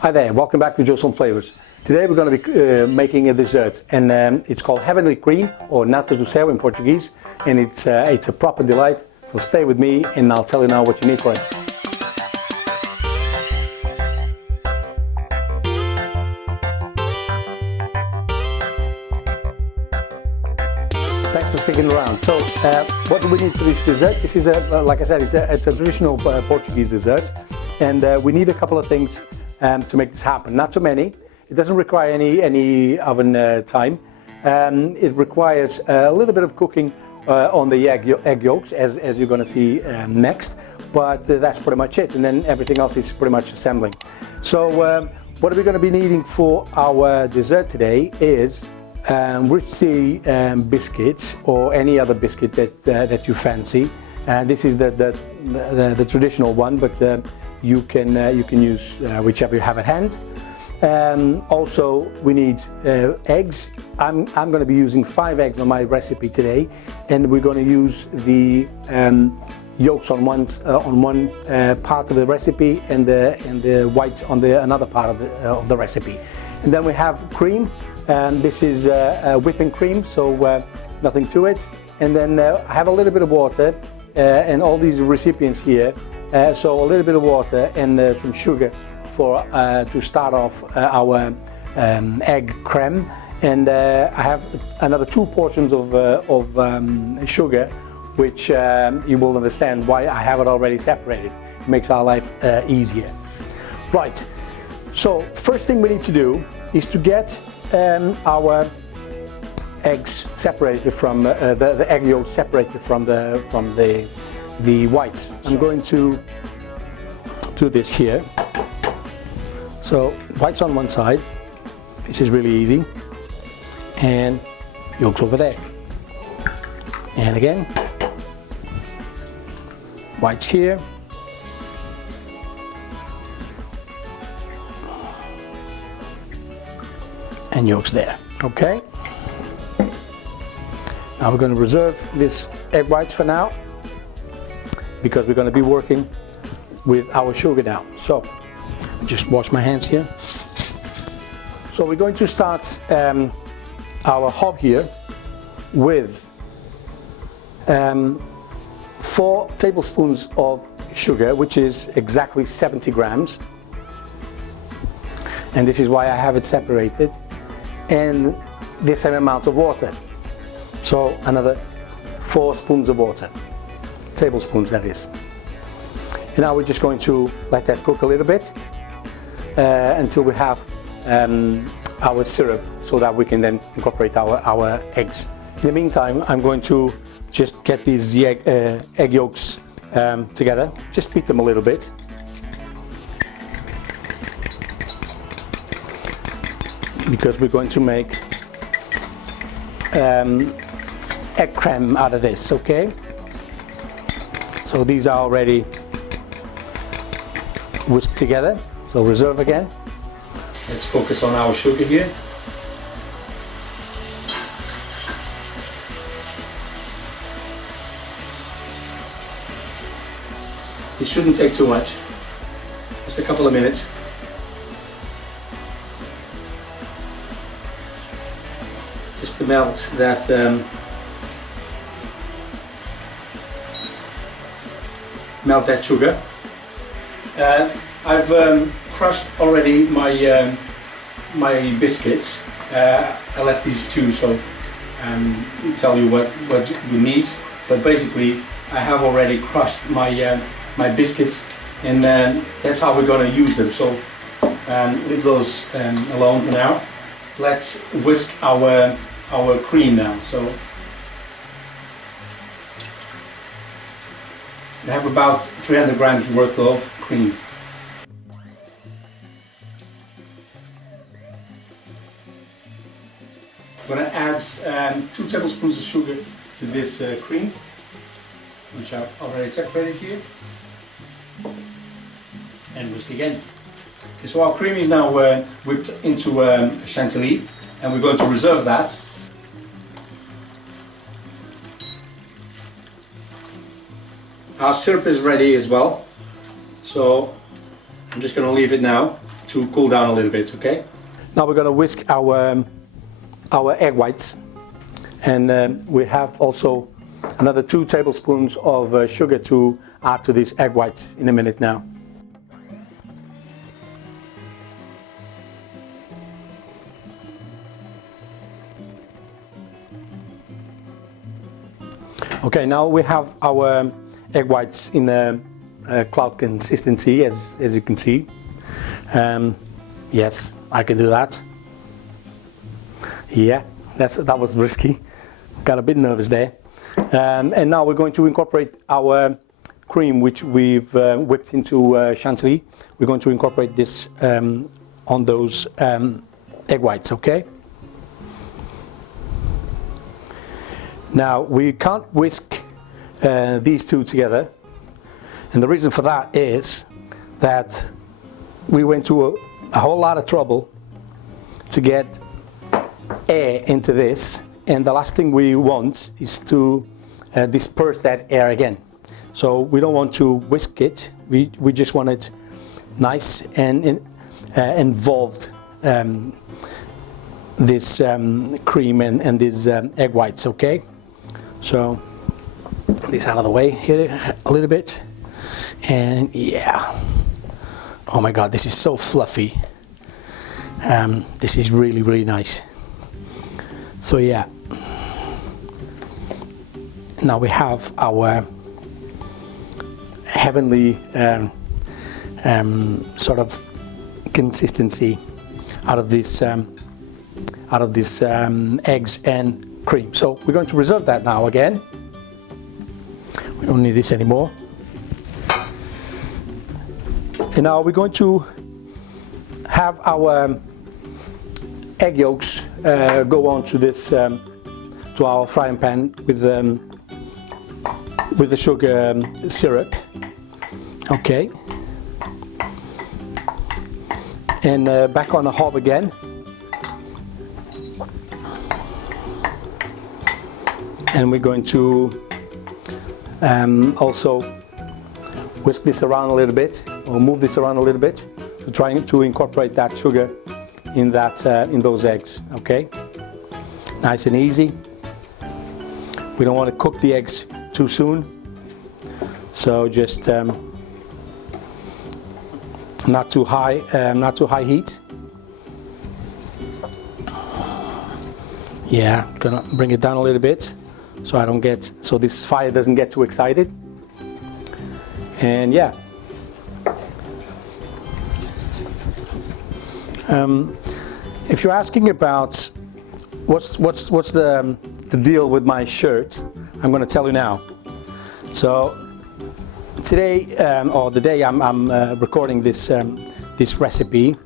Hi there, welcome back to Joe's Home Flavors. Today we're going to be making a dessert, and it's called Heavenly Cream, or Natas do Céu in Portuguese, and it's a proper delight. So stay with me and I'll tell you now what you need for it. Thanks for sticking around. So what do we need for this dessert? This is, like I said, it's a traditional Portuguese dessert, and we need a couple of things to make this happen. Not so many. It doesn't require any oven time. It requires a little bit of cooking on the egg yolks, as you're going to see next, but that's pretty much it, and then everything else is pretty much assembling. So what we're going to be needing for our dessert today is Rich biscuits, or any other biscuit that you fancy. This is the traditional one, but you can use whichever you have at hand. Also, we need eggs. I'm going to be using 5 eggs on my recipe today, and we're going to use the yolks on one part of the recipe, and the whites on another part of the recipe. And then we have cream. This is whipping cream, so nothing to it. And then I have a little bit of water, and all these recipients here. So a little bit of water and some sugar to start off our egg creme. And I have another 2 portions of sugar, which you will understand why I have it already separated. It makes our life easier. Right, so first thing we need to do is to get our eggs separated from the egg yolk separated from the whites. I'm going to do this here. So whites on one side, this is really easy, and yolks over there. And again, whites here, and yolks there. Okay. Now we're going to reserve this egg whites for now, because we're going to be working with our sugar now. So just wash my hands here. So we're going to start our hob here with 4 tablespoons of sugar, which is exactly 70 grams. And this is why I have it separated. And the same amount of water. So another 4 spoons of water. Tablespoons, that is. And now we're just going to let that cook a little bit until we have our syrup, so that we can then incorporate our eggs. In the meantime, I'm going to just get these egg yolks together. Just beat them a little bit. Because we're going to make egg creme out of this, okay? So these are already whisked together, so reserve again. Let's focus on our sugar here. It shouldn't take too much, just a couple of minutes. Just to melt that sugar. I've crushed already my biscuits. I left these 2, so tell you what you need. But basically, I have already crushed my biscuits, and that's how we're going to use them. So leave those alone for now. Let's whisk our cream now. So we have about 300 grams worth of cream. I'm going to add 2 tablespoons of sugar to this cream, which I've already separated here, and whisk again. Okay, so our cream is now whipped into a chantilly, and we're going to reserve that. Our syrup is ready as well, so I'm just going to leave it now to cool down a little bit, okay? Now we're gonna whisk our egg whites, and we have also another 2 tablespoons of sugar to add to these egg whites in a minute now. Okay, now we have our egg whites in a cloud consistency, as you can see. Yes, I can do that. Yeah, that was risky. Got a bit nervous there. And now we're going to incorporate our cream, which we've whipped into chantilly. We're going to incorporate this on those egg whites, okay? Now we can't whisk these two together, and the reason for that is that we went to a whole lot of trouble to get air into this, and the last thing we want is to disperse that air again. So we don't want to whisk it, we just want it nice and involved, this cream and these egg whites, okay? So this out of the way here a little bit, and yeah, oh my god, this is so fluffy. This is really, really nice. So yeah, now we have our heavenly sort of consistency out of this eggs and cream. So we're going to reserve that now again. We don't need this anymore. And now we're going to have our egg yolks go on to this to our frying pan with the sugar syrup. Okay. And back on the hob again. And we're going to also whisk this around a little bit, or move this around a little bit, to try to incorporate that sugar in those eggs. Okay, nice and easy. We don't want to cook the eggs too soon, so just not too high heat. Yeah, gonna bring it down a little bit, so this fire doesn't get too excited. And yeah, if you're asking about what's the deal with my shirt, I'm going to tell you now. So today, or the day I'm recording this recipe,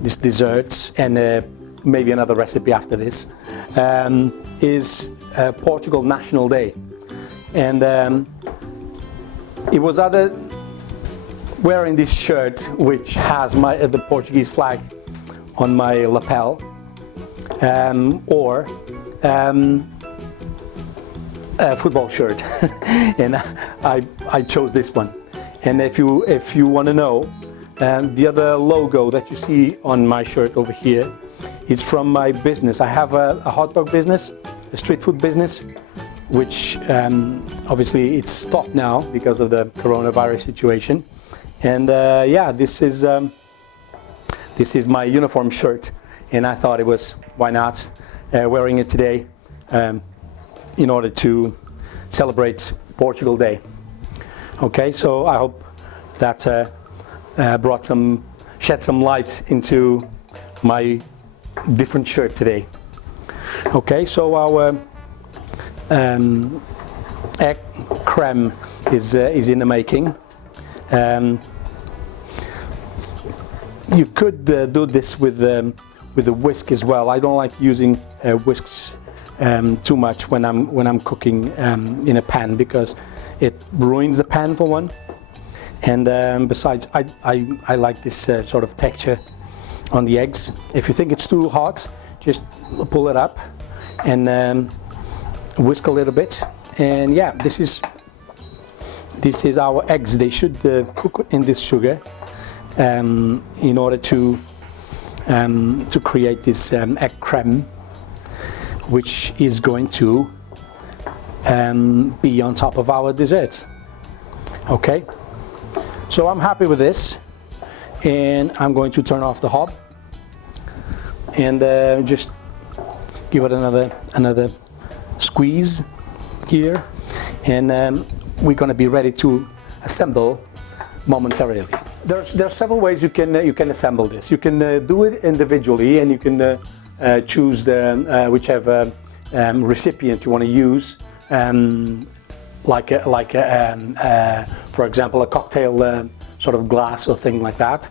this dessert, and maybe another recipe after this, is Portugal National Day. And it was either wearing this shirt, which has the Portuguese flag on my lapel, or a football shirt, and I chose this one. And if you want to know, the other logo that you see on my shirt over here is from my business. I have a hot dog business, a street food business, which obviously it's stopped now because of the coronavirus situation. And yeah, this is my uniform shirt, and I thought it was, why not, wearing it today in order to celebrate Portugal Day. Okay, so I hope that shed some light into my different shirt today. Okay, so our egg creme is in the making. You could do this with the whisk as well. I don't like using whisks too much when I'm cooking in a pan, because it ruins the pan for one, and besides I like this sort of texture on the eggs. If you think it's too hot, just pull it up and whisk a little bit. And yeah, this is our eggs. They should cook in this sugar, in order to create this egg creme, which is going to be on top of our dessert. Okay, so I'm happy with this, and I'm going to turn off the hob and just give it another squeeze here, and we're going to be ready to assemble momentarily. There's several ways you can assemble this. You can do it individually, and you can choose whichever recipient you want to use, for example, a cocktail sort of glass or thing like that.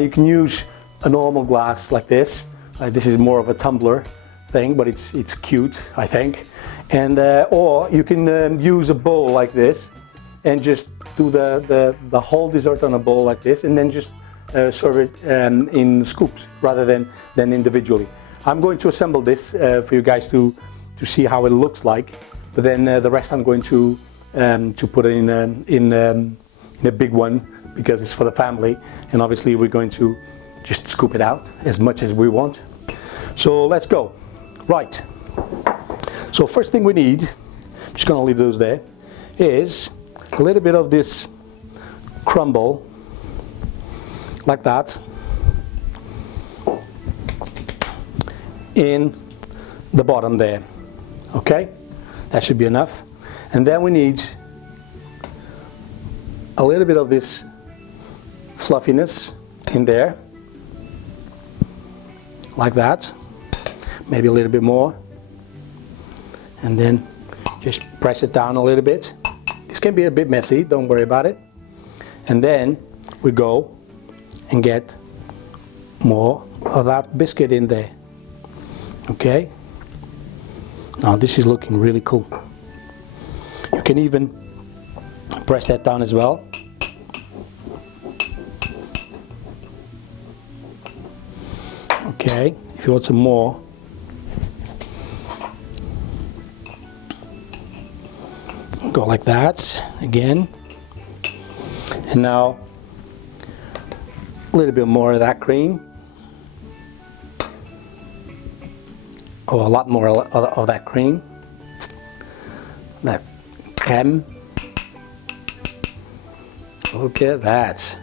You can use a normal glass like this. This is more of a tumbler thing, but it's cute, I think. And or you can use a bowl like this and just do the whole dessert on a bowl like this, and then just serve it in scoops rather than individually. I'm going to assemble this for you guys to see how it looks like, but then the rest I'm going to put it in a big one because it's for the family, and obviously we're going to just scoop it out as much as we want. So let's go. Right. So first thing we need, I'm just going to leave those there, is a little bit of this crumble, like that, in the bottom there. Okay, that should be enough. And then we need a little bit of this fluffiness in there, like that, maybe a little bit more, and then just press it down a little bit. This can be a bit messy, don't worry about it. And then we go and get more of that biscuit in there. Okay, now this is looking really cool. You can even press that down as well. Okay, if you want some more, go like that again. And now a little bit more of that cream, or a lot more of that cream, that creme. Look at that.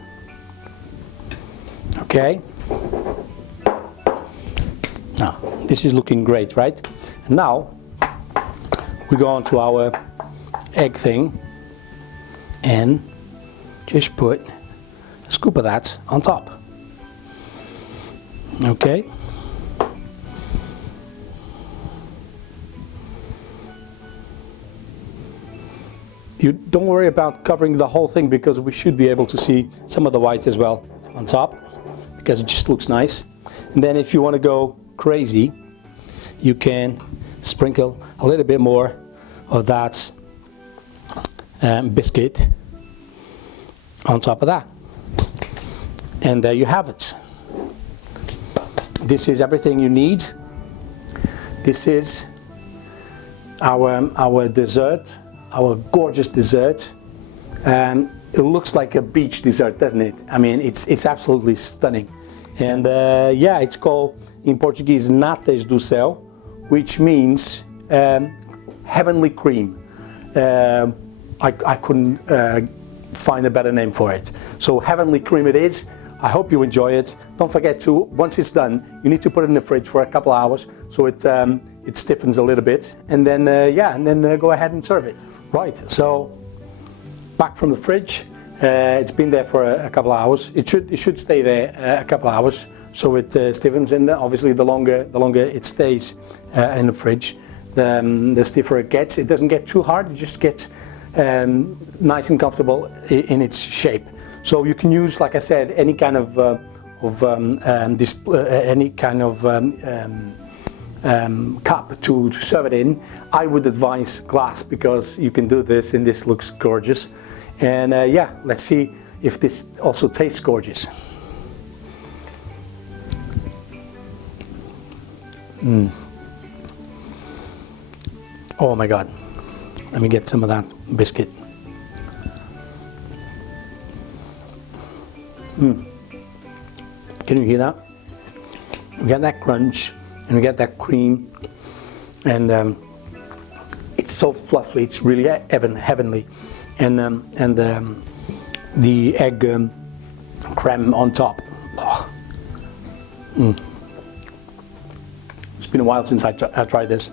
Okay. Now this is looking great, right? And now we go on to our egg thing and just put a scoop of that on top. Okay. You don't worry about covering the whole thing, because we should be able to see some of the white as well on top, because it just looks nice. And then if you want to go crazy, you can sprinkle a little bit more of that biscuit on top of that, and there you have it. This is everything you need. This is our dessert, our gorgeous dessert. It looks like a beach dessert, doesn't it? I mean, it's absolutely stunning. And yeah, it's called in Portuguese natas do céu, which means heavenly cream. I couldn't find a better name for it. So heavenly cream it is. I hope you enjoy it. Don't forget to, once it's done, you need to put it in the fridge for a couple of hours so it stiffens a little bit, and then yeah, and then go ahead and serve it. Right, so back from the fridge. It's been there for a couple of hours. It should stay there a couple of hours so it stiffens, and obviously the longer it stays in the fridge, the stiffer it gets. It doesn't get too hard. It just gets nice and comfortable in its shape. So you can use, like I said, any kind of any kind of cup to serve it in. I would advise glass, because you can do this, and this looks gorgeous. And yeah, let's see if this also tastes gorgeous. Oh my God. Let me get some of that biscuit. Can you hear that? We get that crunch and we get that cream, and it's so fluffy. It's really heavenly, and the egg creme on top. Oh. It's been a while since I tried this.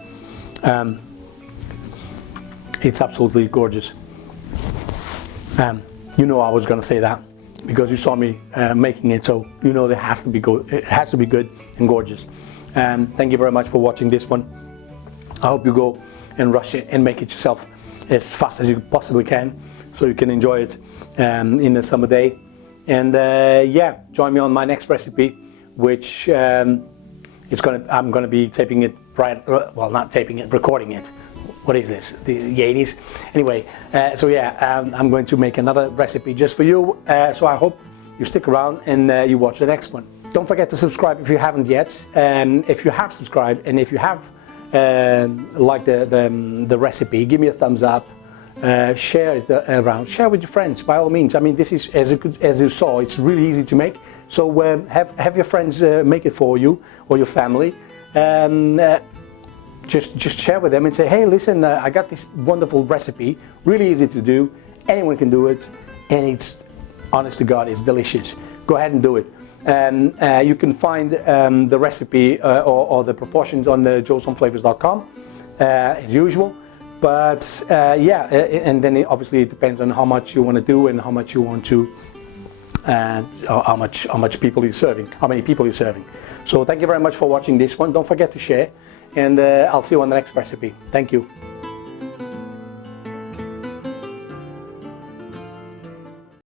It's absolutely gorgeous. You know I was going to say that because you saw me making it, so you know it has to be good. It has to be good and gorgeous. Thank you very much for watching this one. I hope you go and rush it and make it yourself as fast as you possibly can, so you can enjoy it in the summer day. And yeah, join me on my next recipe, which I'm gonna be taping it well, not taping it, recording it. What is this? The 80s? Anyway, so yeah, I'm going to make another recipe just for you. So I hope you stick around and you watch the next one. Don't forget to subscribe if you haven't yet. If you have subscribed and if you have liked the recipe, give me a thumbs up. Share it around. Share with your friends, by all means. I mean, this is, as you saw, it's really easy to make. So have your friends make it for you or your family. Just share with them and say, hey, listen, I got this wonderful recipe, really easy to do, anyone can do it, and it's, honest to God, it's delicious. Go ahead and do it. You can find the recipe or the proportions on joesonflavors.com as usual. But yeah, and then obviously it depends on how much you want to do and how much you want to, how much people you're serving, how many people you're serving. So thank you very much for watching this one. Don't forget to share. And I'll see you on the next recipe. Thank you.